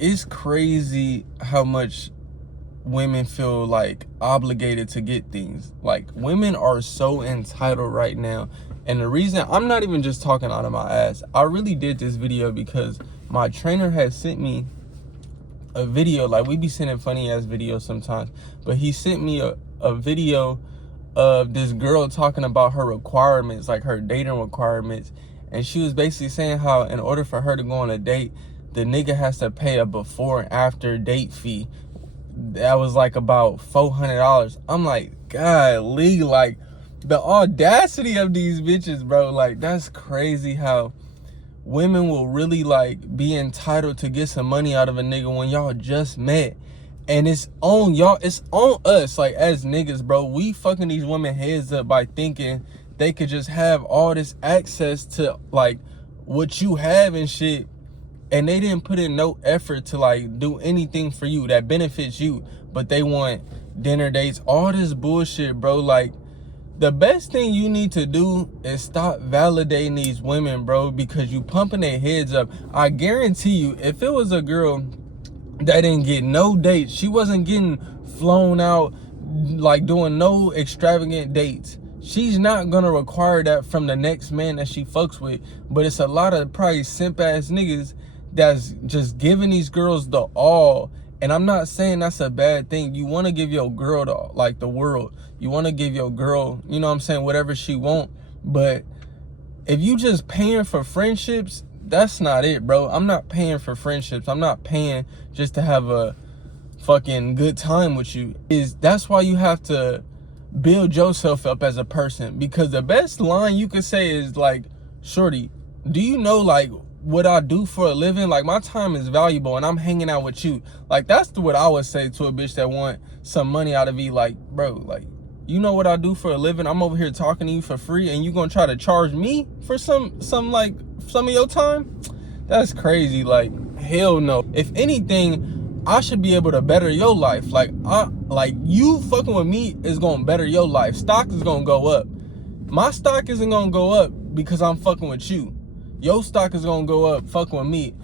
it's crazy how much women feel like obligated to get things. Like, women are so entitled right now. And the reason, I'm not even just talking out of my ass. I really did this video because my trainer had sent me a video. Like, we be sending funny ass videos sometimes, but he sent me a video of this girl talking about her requirements, like her dating requirements. And she was basically saying how in order for her to go on a date, the nigga has to pay a before and after date fee. That was like about $400. I'm like, golly, like the audacity of these bitches, bro. Like, that's crazy how women will really like be entitled to get some money out of a nigga when y'all just met. And it's on y'all, it's on us, like, as niggas, bro. We fucking these women heads up by thinking they could just have all this access to like what you have and shit, and they didn't put in no effort to like do anything for you that benefits you, but they want dinner dates, all this bullshit, bro. Like, the best thing you need to do is stop validating these women, bro, because you pumping their heads up. I guarantee you, if it was a girl that didn't get no dates, she wasn't getting flown out, like doing no extravagant dates, she's not gonna require that from the next man that she fucks with. But it's a lot of probably simp ass niggas that's just giving these girls the all. And I'm not saying that's a bad thing. You want to give your girl the world. You want to give your girl, you know what I'm saying, whatever she want. But if you just paying for friendships, that's not it, bro. I'm not paying for friendships. I'm not paying just to have a fucking good time with you. That's why you have to build yourself up as a person. Because the best line you could say is like, shorty, do you know like what I do for a living? Like, my time is valuable and I'm hanging out with you. Like, that's what I would say to a bitch that want some money out of me. Like, bro, like, you know what I do for a living? I'm over here talking to you for free and you gonna try to charge me for some of your time? That's crazy. Like, hell no. If anything, I should be able to better your life. Like, you fucking with me is gonna better your life. Stock is gonna go up. My stock isn't gonna go up because I'm fucking with you. Your stock is gonna go up fucking with me.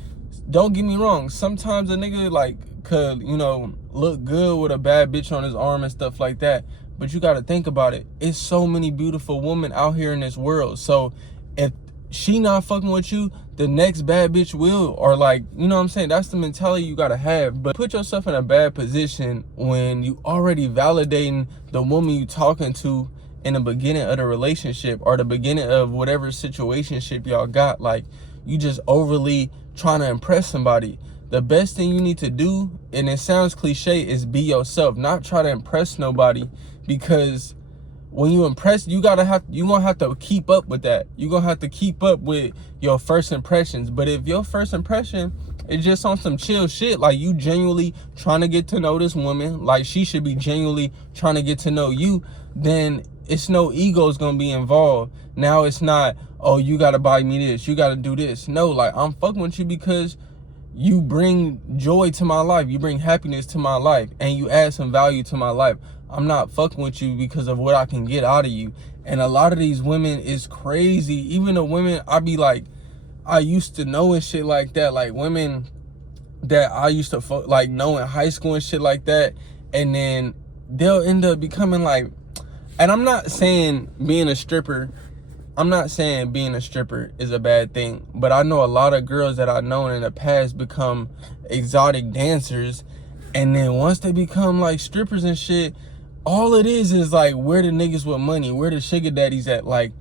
Don't get me wrong. Sometimes a nigga like could, you know, look good with a bad bitch on his arm and stuff like that. But you gotta think about it. It's so many beautiful women out here in this world. So if she not fucking with you, the next bad bitch will. Or like, you know what I'm saying? That's the mentality you gotta have. But put yourself in a bad position when you already validating the woman you talking to in the beginning of the relationship or the beginning of whatever situationship y'all got. Like, you just overly trying to impress somebody. The best thing you need to do, and it sounds cliche, is be yourself. Not try to impress nobody, because when you impress, you gonna have to keep up with that. You're gonna have to keep up with your first impressions. But if your first impression is just on some chill shit, like you genuinely trying to get to know this woman, like she should be genuinely trying to get to know you, then it's no egos gonna be involved. Now it's not, oh, you gotta buy me this, you gotta do this. No, like, I'm fucking with you because you bring joy to my life, you bring happiness to my life, and you add some value to my life. I'm not fucking with you because of what I can get out of you. And a lot of these women is crazy. Even the women I be like, I used to know and shit like that, like women that I used to like know in high school and shit like that, and then they'll end up becoming like, and I'm not saying being a stripper is a bad thing, but I know a lot of girls that I've known in the past become exotic dancers, and then once they become like strippers and shit, all it is like, where the niggas with money, where the sugar daddies at? Like,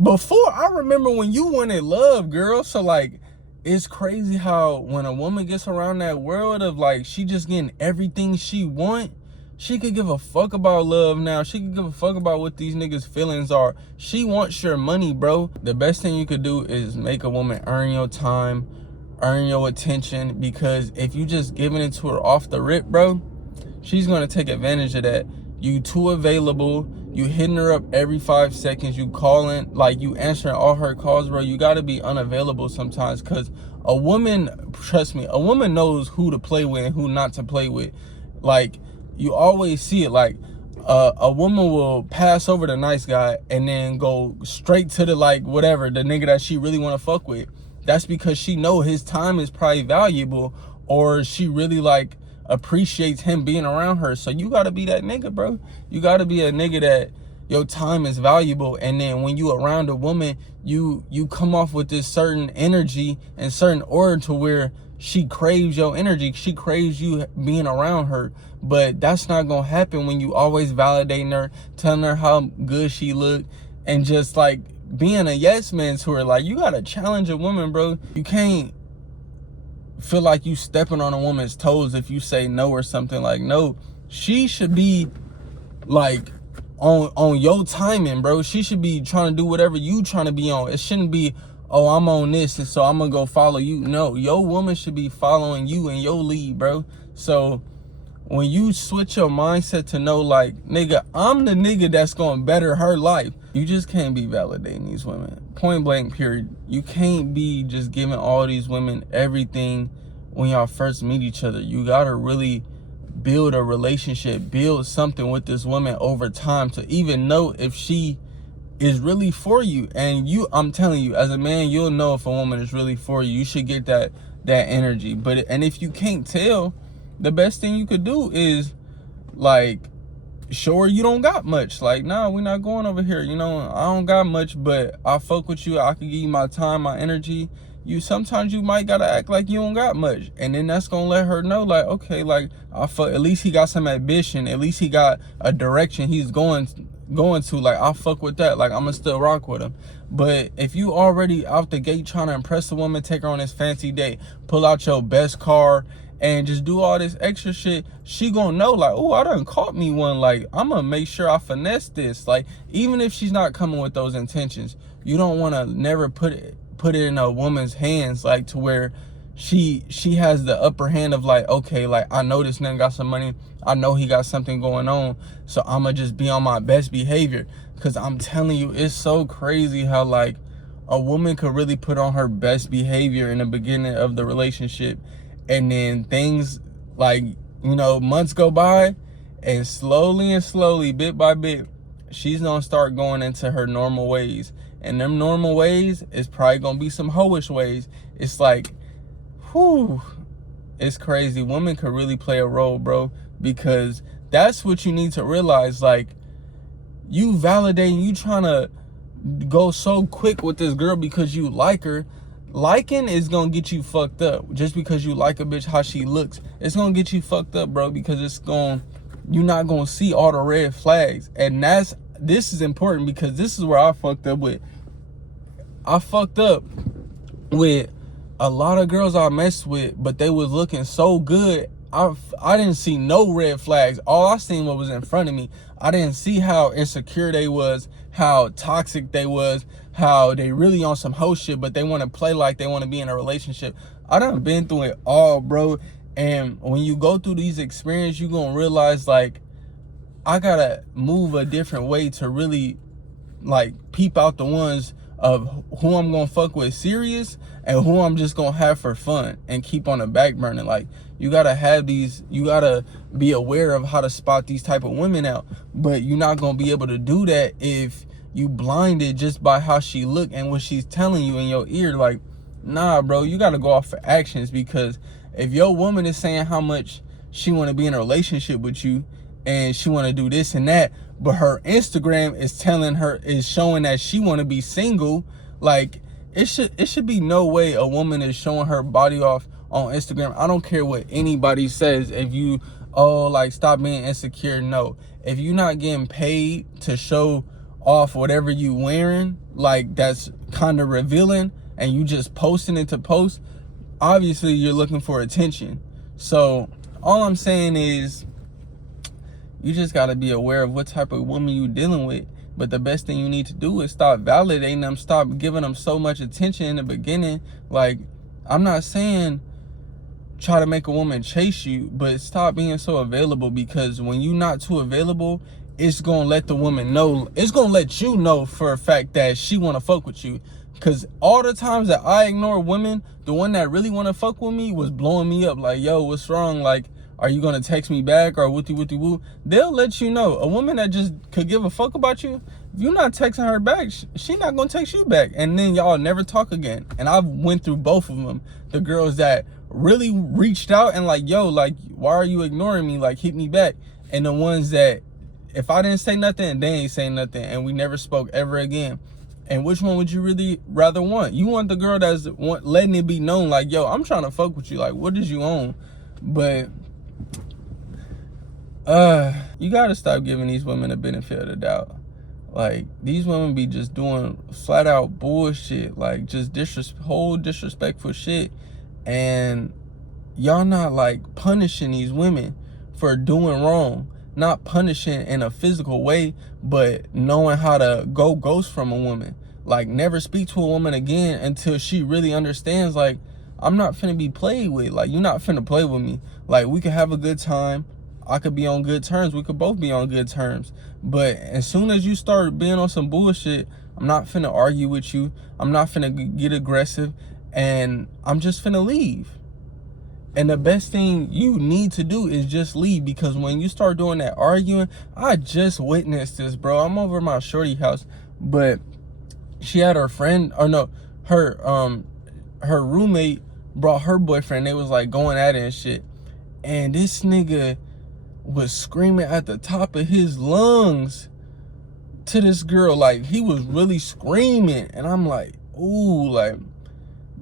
before, I remember when you wanted love, girl. So like, it's crazy how when a woman gets around that world of like, she just getting everything she want, she could give a fuck about love now. She could give a fuck about what these niggas' feelings are. She wants your money, bro. The best thing you could do is make a woman earn your time, earn your attention, because if you just giving it to her off the rip, bro, she's gonna take advantage of that. You too available, you hitting her up every 5 seconds, you calling, like you answering all her calls, bro. You gotta be unavailable sometimes, because a woman, trust me, a woman knows who to play with and who not to play with. Like, you always see it. Like, a woman will pass over the nice guy and then go straight to the, like, whatever, the nigga that she really want to fuck with. that's because she know his time is probably valuable, or she really like appreciates him being around her. So you gotta be that nigga, bro. You gotta be a nigga that your time is valuable, and then when you around a woman, you come off with this certain energy and certain aura to where she craves your energy, she craves you being around her. But that's not gonna happen when you always validating her, telling her how good she look, and just like being a yes man to her. Like, you gotta challenge a woman, bro. You can't feel like you stepping on a woman's toes if you say no or something. Like, no, she should be like on your timing, bro. She should be trying to do whatever you trying to be on. It shouldn't be, oh, I'm on this and so I'm gonna go follow you. No, your woman should be following you in your lead, bro. So when you switch your mindset to know, like, nigga, I'm the nigga that's gonna better her life, you just can't be validating these women. Point blank, period. You can't be just giving all these women everything when y'all first meet each other. You gotta really build a relationship, build something with this woman over time to even know if she is really for you. And I'm telling you, as a man, you'll know if a woman is really for you. You should get that energy. And if you can't tell, the best thing you could do is, like, show her you don't got much. Like, nah, we're not going over here. You know, I don't got much, but I fuck with you. I can give you my time, my energy. Sometimes you might gotta act like you don't got much, and then that's gonna let her know, like, okay, like, at least he got some ambition, at least he got a direction he's going to. Like, I fuck with that. Like, I'm gonna still rock with him. But if you already out the gate trying to impress a woman, take her on this fancy date, pull out your best car, and just do all this extra shit, she gonna know, like, oh, I done caught me one. Like, I'm gonna make sure I finesse this. Like, even if she's not coming with those intentions, you don't want to never put it in a woman's hands, like, to where she has the upper hand of, like, okay, like, I know this nigga got some money, I know he got something going on, so I'm gonna just be on my best behavior. Because I'm telling you, it's so crazy how, like, a woman could really put on her best behavior in the beginning of the relationship, and then things, like, you know, months go by, and slowly, bit by bit, she's gonna start going into her normal ways. And them normal ways is probably gonna be some hoish ways. It's like, whew, it's crazy. Women could really play a role, bro, because that's what you need to realize. Like, you validating, you trying to go so quick with this girl because you like her. Liking is gonna get you fucked up. Just because you like a bitch, how she looks, it's gonna get you fucked up, bro, because you're not gonna see all the red flags. And this is important, because this is where I fucked up with. I fucked up with a lot of girls I messed with, but they was looking so good. I didn't see no red flags. All I seen what was in front of me. I didn't see how insecure they was, how toxic they was, how they really on some hoe shit, but they want to play like they want to be in a relationship. I done been through it all, bro. And when you go through these experiences, you gonna realize, like, I gotta move a different way to really, like, peep out the ones of who I'm gonna fuck with serious and who I'm just gonna have for fun and keep on the back burner. Like, you gotta be aware of how to spot these type of women out, but you're not gonna be able to do that if you blinded just by how she look and what she's telling you in your ear. Like, nah, bro, you gotta go off for actions, because if your woman is saying how much she want to be in a relationship with you and she want to do this and that, but her Instagram is showing that she want to be single, like, it should be no way a woman is showing her body off on Instagram. I don't care what anybody says. If you, like, stop being insecure, no. If you're not getting paid to show off whatever you wearing, like, that's kind of revealing, and you just posting it to post, obviously you're looking for attention. So all I'm saying is, you just got to be aware of what type of woman you dealing with. But the best thing you need to do is stop validating them, stop giving them so much attention in the beginning. Like, I'm not saying try to make a woman chase you, but stop being so available, because when you're not too available, it's gonna let the woman know, it's gonna let you know for a fact that she wanna fuck with you. Because all the times that I ignore women, the one that really wanna fuck with me was blowing me up, like, yo, what's wrong? Like, are you gonna text me back or wooty woo? They'll let you know. A woman that just could give a fuck about you, If you're not texting her back, she not gonna text you back, and then y'all never talk again. And I've went through both of them. The girls that really reached out and like, yo, like, why are you ignoring me? Like, hit me back. And the ones that, if I didn't say nothing, they ain't saying nothing, and we never spoke ever again. And which one would you really rather want? You want the girl that's letting it be known, like, yo, I'm trying to fuck with you. Like, what did you own? But you gotta stop giving these women the benefit of the doubt. Like, these women be just doing flat out bullshit, like just whole disrespectful shit, and y'all not like punishing these women for doing wrong. Not punishing in a physical way, but knowing how to go ghost from a woman. Like, never speak to a woman again until she really understands, like, I'm not finna be played with. Like, you're not finna play with me. Like, we could have a good time. I could be on good terms. We could both be on good terms. But as soon as you start being on some bullshit, I'm not finna argue with you. I'm not finna get aggressive. And I'm just finna leave. And the best thing you need to do is just leave, because when you start doing that arguing, I just witnessed this, bro. I'm over at my shorty house, but she had her friend, or no, her roommate brought her boyfriend. They was like going at it and shit. And this nigga was screaming at the top of his lungs to this girl. Like, he was really screaming. And I'm like, ooh, like,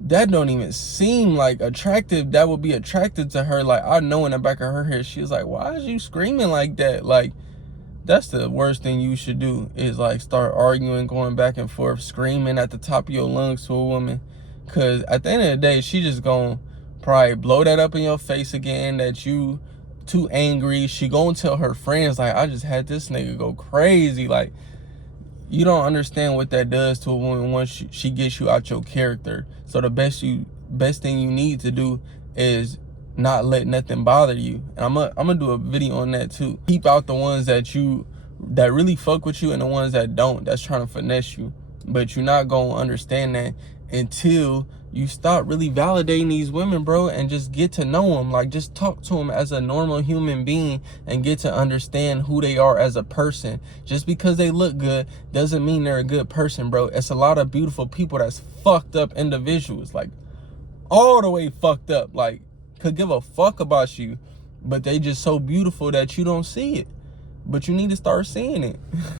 that don't even seem like attractive. That would be attractive to her. Like, I know in the back of her head, she was like, why is you screaming like that? Like, that's the worst thing you should do, is like start arguing, going back and forth, screaming at the top of your lungs to a woman. Because at the end of the day, she just gonna probably blow that up in your face again, that you too angry. She gonna tell her friends, like, I just had this nigga go crazy. Like, you don't understand what that does to a woman once she gets you out your character. So the best thing you need to do is not let nothing bother you. And I'm gonna do a video on that too. Keep out the ones that really fuck with you, and the ones that don't, that's trying to finesse you. But you're not gonna understand that until you stop really validating these women, bro, and just get to know them. Like, just talk to them as a normal human being and get to understand who they are as a person. Just because they look good doesn't mean they're a good person, bro. It's a lot of beautiful people that's fucked up individuals, like all the way fucked up, like could give a fuck about you, but they just so beautiful that you don't see it. But you need to start seeing it.